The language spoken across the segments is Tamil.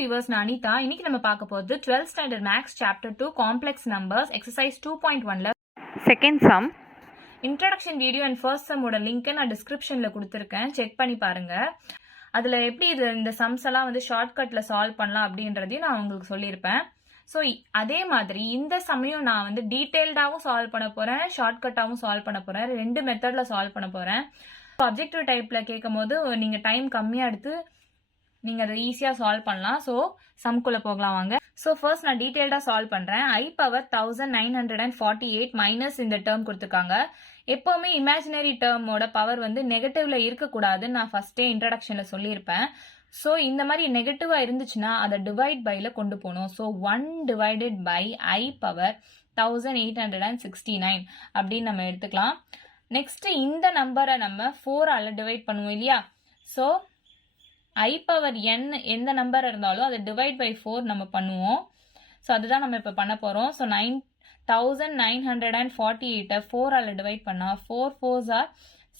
viewers, நான் அனிதா. இன்னைக்கு நம்ம பார்க்க போறது 12th standard max chapter 2 complex numbers exercise 2.1ல second sum. introduction video and first sum ஓட லிங்க் நான் டிஸ்கிரிப்ஷன்ல கொடுத்திருக்கேன், செக் பண்ணி பாருங்க. அதுல எப்படி இந்த சம்ஸ் எல்லாம் வந்து ஷார்ட்கட்ல சால்வ் பண்ணலாம் அப்படின்றதையும் நான் உங்களுக்கு சொல்லியிருப்பேன். ஸோ அதே மாதிரி இந்த சமயம் நான் வந்து டீடைல்டாவும் சால்வ் பண்ண போறேன், ஷார்ட்கட்டாவும் சால்வ் பண்ண போறேன். ரெண்டு மெத்தட்ல சால்வ் பண்ண போறேன். அப்ஜெக்டிவ் டைப்ல கேட்கும் போது நீங்க டைம் கம்மியா எடுத்து நீங்க அதை ஈஸியா சால்வ் பண்ணலாம். ஸோ சம்குள்ள போகலாம் வாங்க. ஸோ ஃபர்ஸ்ட் நான் டீடைல்டா சால்வ் பண்றேன். I பவர் 1948 மைனஸ் இந்த டேர்ம் கொடுத்துருக்காங்க. எப்பவுமே இமேஜினரி டேர்மோட பவர் வந்து நெகட்டிவ்ல இருக்கக்கூடாதுன்னு நான் ஃபர்ஸ்டே இன்ட்ரடக்ஷன்ல சொல்லியிருப்பேன். ஸோ இந்த மாதிரி நெகட்டிவா இருந்துச்சுன்னா அதை டிவைட் பைல கொண்டு போகணும். So 1 divided by I power 1869 அப்படின்னு நம்ம எடுத்துக்கலாம். நெக்ஸ்ட் இந்த நம்பரை நம்ம 4ஆல டிவைட் பண்ணுவோம் இல்லையா? ஸோ I பவர் n எந்த நம்பர் இருந்தாலும் அதை டிவைட் பை 4 நம்ம பண்ணுவோம். ஸோ அதுதான் நம்ம இப்போ பண்ண போறோம். ஸோ 1948 4ஆல டிவைட் பண்ணா 4 4s are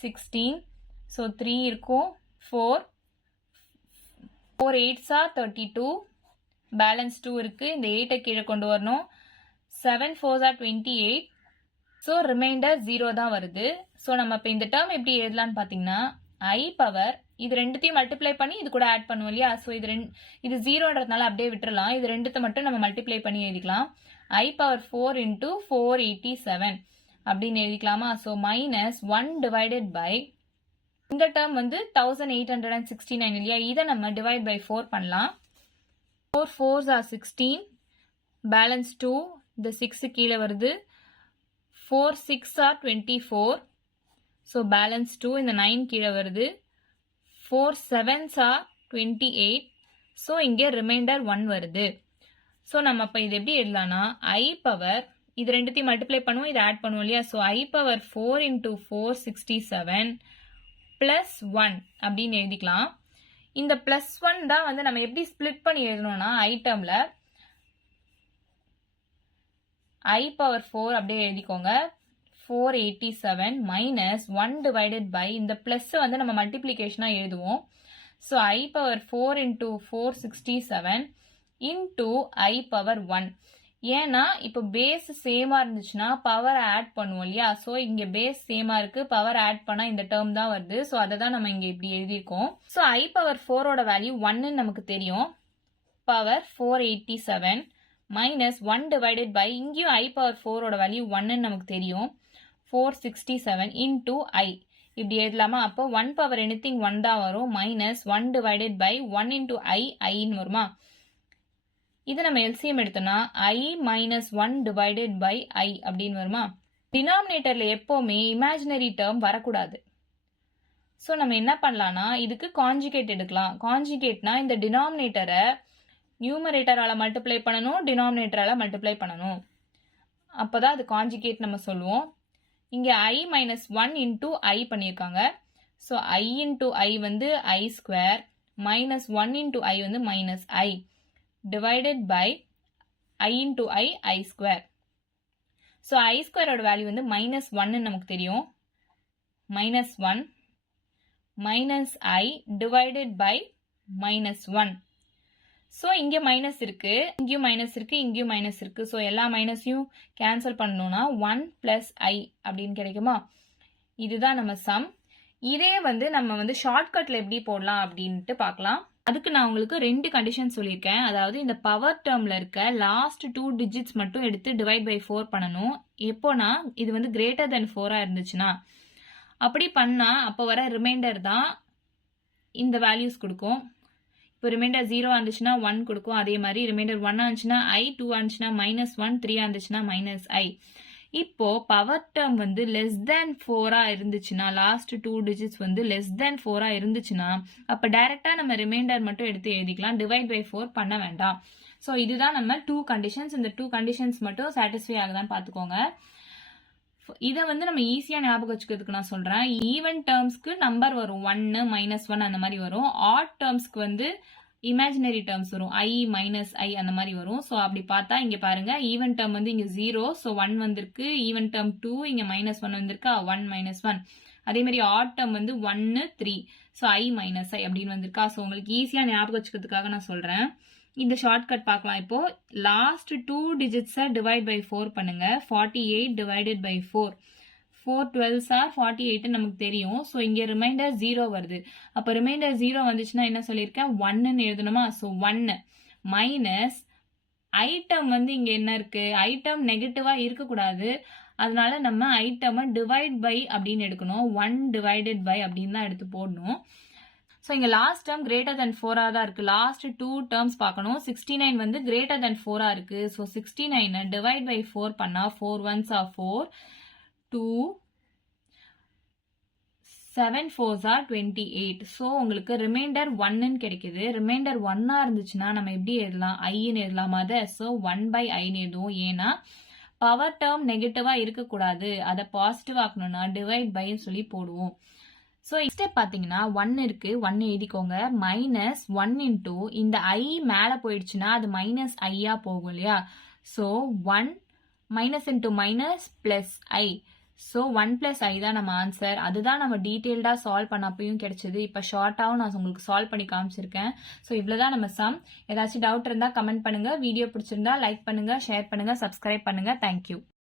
16. ஸோ 3 இருக்கும். 4 8s are 32. பேலன்ஸ் 2 இருக்கு. இந்த 8 கீழே கொண்டு வரணும். 7 4s are 28. ஸோ ரிமைண்டர் 0 தான் வருது. ஸோ நம்ம இப்போ இந்த டேர்ம் எப்படி எழுதலாம்னு பார்த்தீங்கன்னா I பவர் இது ரெண்டுத்தையும் மல்டிப்ளை பண்ணி இது கூட ஆட் பண்ணுவோம் இல்லையா? ஸோ இது 0ன்றதுனால அப்படியே விட்டுறலாம். இது ரெண்டுத்தை மட்டும் நம்ம மல்டிப்ளை பண்ணி எழுதிக்கலாம். I பவர் 4 into 487 அப்படின்னு எழுதிக்கலாமா? ஸோ மைனஸ் 1 டிவைடட் பை இந்த டேர்ம் வந்து 1869 இல்லையா? இதை நம்ம டிவைட் பை 4 பண்ணலாம். 4 4s are 16. பேலன்ஸ் 2. இந்த 6 கீழே வருது. 4 6 are 24. So balance 2. இந்த 9 கீழே வருது. 4 7s are 28. ஸோ இங்கே ரிமைண்டர் 1 வருது. ஸோ நம்ம இப்போ இது எப்படி எழுதலாம்னா I பவர் இது ரெண்டுத்தையும் மல்டிப்ளை பண்ணுவோம், இதை ஆட் பண்ணுவோம் இல்லையா? So I power 4 into 467 plus 1 அப்படின்னு எழுதிக்கலாம். இந்த பிளஸ் 1 தான் வந்து நம்ம எப்படி ஸ்பிளிட் பண்ணி எழுதணும்னா ஐட்டம்ல I பவர் 4 அப்படியே எழுதிக்கோங்க. 487 மைனஸ் 1 டிவைடட் பை இந்த பிளஸ் வந்து நம்ம மல்டிப்ளிகேஷனா எழுதுவோம். So I power 4 into 467 into I power 1. ஏன்னா இப்போ பேஸ் சேமா இருந்துச்சுன்னா பவர் ஆட் பண்ணுவோம் இல்லையா? ஸோ இங்க பேஸ் சேமா இருக்கு, பவர் ஆட் பண்ணா இந்த டேர்ம் தான் வருது. ஸோ அதை தான் நம்ம இங்க இப்படி எழுதியிருக்கோம். ஸோ I பவர் 4ஓட வேல்யூ 1 நமக்கு தெரியும். பவர் 487 மைனஸ் 1 டிவைடட் பை இங்கேயும் I பவர் 4ஓட வேல்யூ 1 நமக்கு தெரியும். 467 into I இப்படி எழுதலாமா? அப்போ 1 பவர் எனிதிங் 1 தான் வரும். மைனஸ் 1 டிவைடட் பை 1 into ஐன்னு வருமா? இது நம்ம எல்சிஎம் எடுத்தோம்னா I minus 1 divided by I அப்படின்னு வருமா? டினாமினேட்டர்ல எப்பவுமே இமேஜினரி டேர்ம் வரக்கூடாது. ஸோ நம்ம என்ன பண்ணலாம்னா இதுக்கு கான்ஜுகேட் எடுக்கலாம். கான்ஜுகேட்னா இந்த டினாமினேட்டரை நியூமரேட்டரால மல்டிப்ளை பண்ணணும், டினாமினேட்டரால மல்டிப்ளை பண்ணணும். அப்போதான் அது கான்ஜுகேட் நம்ம சொல்லுவோம். இங்க I மைனஸ் 1 இன்டூ I பண்ணியிருக்காங்க. ஸோ I இன்டூ I வந்து I square minus 1 into I வந்து minus I divided by I into I square. So I ஸ்கொயரோட வேல்யூ வந்து மைனஸ் 1 நமக்கு தெரியும். Minus 1 minus I divided by minus 1. So இங்கே மைனஸ் இருக்கு, இங்கேயும் மைனஸ் இருக்கு, இங்கேயும் மைனஸ் இருக்கு. ஸோ எல்லா மைனஸையும் கேன்சல் பண்ணணும்னா 1 பிளஸ் I அப்படின்னு கிடைக்குமா? இதுதான் நம்ம சம். இதே வந்து நம்ம வந்து ஷார்ட்கட்ல எப்படி போடலாம் அப்படின்ட்டு பார்க்கலாம். அதுக்கு நான் உங்களுக்கு 2 கண்டிஷன் சொல்லியிருக்கேன். அதாவது இந்த பவர் டேர்ம்ல இருக்க லாஸ்ட் 2 டிஜிட்ஸ் மட்டும் எடுத்து டிவைட் பை 4 பண்ணணும். எப்போனா இது வந்து கிரேட்டர் தென் 4ஆ இருந்துச்சுன்னா. அப்படி பண்ணா அப்போ வர ரிமைண்டர் தான் இந்த வேல்யூஸ் கொடுக்கும். இப்போ ரிமைண்டர் 0 இருந்துச்சுன்னா 1 கொடுக்கும். அதே மாதிரி ரிமைண்டர் 1 இருந்துச்சுன்னா I, 2 இருந்துச்சுன்னா மைனஸ் 1, 3 இருந்துச்சுன்னா மைனஸ் I. இப்போ பவர் டேர்ம் வந்து லெஸ் தேன் 4ஆ இருந்துச்சுன்னா, லாஸ்ட் 2 டிஜிட்ஸ் வந்து லெஸ் தேன் 4ஆ இருந்துச்சுன்னா அப்போ டைரக்டா நம்ம ரிமைண்டர் மட்டும் எடுத்து எழுதிக்கலாம், டிவைட் பை 4 பண்ண வேண்டாம். ஸோ இதுதான் நம்ம 2 கண்டிஷன்ஸ். இந்த 2 கண்டிஷன்ஸ் மட்டும் சாட்டிஸ்ஃபை ஆகுதான்னு பார்த்துக்கோங்க. இதை வந்து நம்ம ஈஸியா ஞாபகம் வச்சுக்கிறதுக்கு நான் சொல்றேன். ஈவன் டேர்ம்ஸ்க்கு நம்பர் வரும் 1 மைனஸ் 1 அந்த மாதிரி வரும். ஆட் டேர்ம்ஸ்க்கு வந்து இமேஜினரி டேர்ம்ஸ் வரும் I மைனஸ் I அந்த மாதிரி வரும். ஸோ அப்படி பார்த்தா இங்க பாருங்க ஈவன் டேர்ம் வந்து இங்க 0, ஸோ 1 வந்திருக்கு. ஈவன் டேர்ம் 2, இங்க மைனஸ் 1 வந்திருக்கு. 1 மைனஸ் 1. அதே மாதிரி ஆட் டேர்ம் வந்து 1 3. ஸோ ஐ மைனஸ் ஐ அப்படின்னு வந்திருக்கா. ஸோ உங்களுக்கு ஈஸியாக ஞாபகம் வச்சுக்கிறதுக்காக நான் சொல்கிறேன். இந்த ஷார்ட்கட் பார்க்கலாம். இப்போ லாஸ்ட் 2 டிஜிட்ஸை டிவைட் பை 4 பண்ணுங்க. 48 டிவைடட் பை 4. 4 12s ஆர் 48 நமக்கு தெரியும். ஸோ இங்கே ரிமைண்டர் 0 வருது. அப்போ ரிமைண்டர் 0 வந்துச்சுன்னா என்ன சொல்லியிருக்கேன், 1ன்னு எழுதணுமா. ஸோ 1 மைனஸ் ஐட்டம் வந்து இங்கே என்ன இருக்கு, ஐட்டம் நெகட்டிவாக இருக்கக்கூடாது. அதனால நம்ம ஐட்டமை டிவைட் பை அப்படின்னு எடுக்கணும். 1 டிவைடட் பை அப்படின்னு தான் எடுத்து போடணும். ஸோ இங்கே லாஸ்ட் டேர்ம் கிரேட்டர் தென் 4ஆக தான் இருக்குது. லாஸ்ட் 2 டேர்ம்ஸ் பார்க்கணும். 69 வந்து கிரேட்டர் தென் 4ஆக இருக்குது. ஸோ 69 டிவைட் பை 4 பண்ணால் 4 1s are 4, 2 7 4s are 28. So உங்களுக்கு ரிமைண்டர் 1ன்னு கிடைக்குது. ரிமைண்டர் 1ஆக இருந்துச்சுன்னா நம்ம எப்படி எழுதலாம், ஐன்னு எழுதலாமா அதை. ஸோ 1 பை ஐன்னு எழுதுவோம். ஏன்னா பவர் டேர்ம் நெகட்டிவாக இருக்கக்கூடாது, அதை பாசிட்டிவ் ஆக்கணும்னா டிவைட் பைன்னு சொல்லி போடுவோம். ஸோ ஸ்டெப் பார்த்தீங்கன்னா 1 இருக்கு, 1 எழுதிக்கோங்க. மைனஸ் 1 இன்டூ இந்த ஐ மேலே போயிடுச்சுன்னா அது மைனஸ் ஐயா போகும் இல்லையா. So 1 minus into minus plus I. So 1 plus I தான் நம்ம ஆன்சர். அதுதான் நம்ம டீட்டெயில்டாக சால்வ் பண்ணப்பையும் கிடைச்சது. இப்போ ஷார்ட்டாகவும் நான் உங்களுக்கு சால்வ் பண்ணி காமிச்சிருக்கேன். ஸோ இவ்வளோதான் நம்ம சம். ஏதாச்சும் டவுட் இருந்தால் கமெண்ட் பண்ணுங்க. வீடியோ பிடிச்சிருந்தா லைக் பண்ணுங்க, ஷேர் பண்ணுங்க, சப்ஸ்கிரைப் பண்ணுங்க. தேங்க்யூ.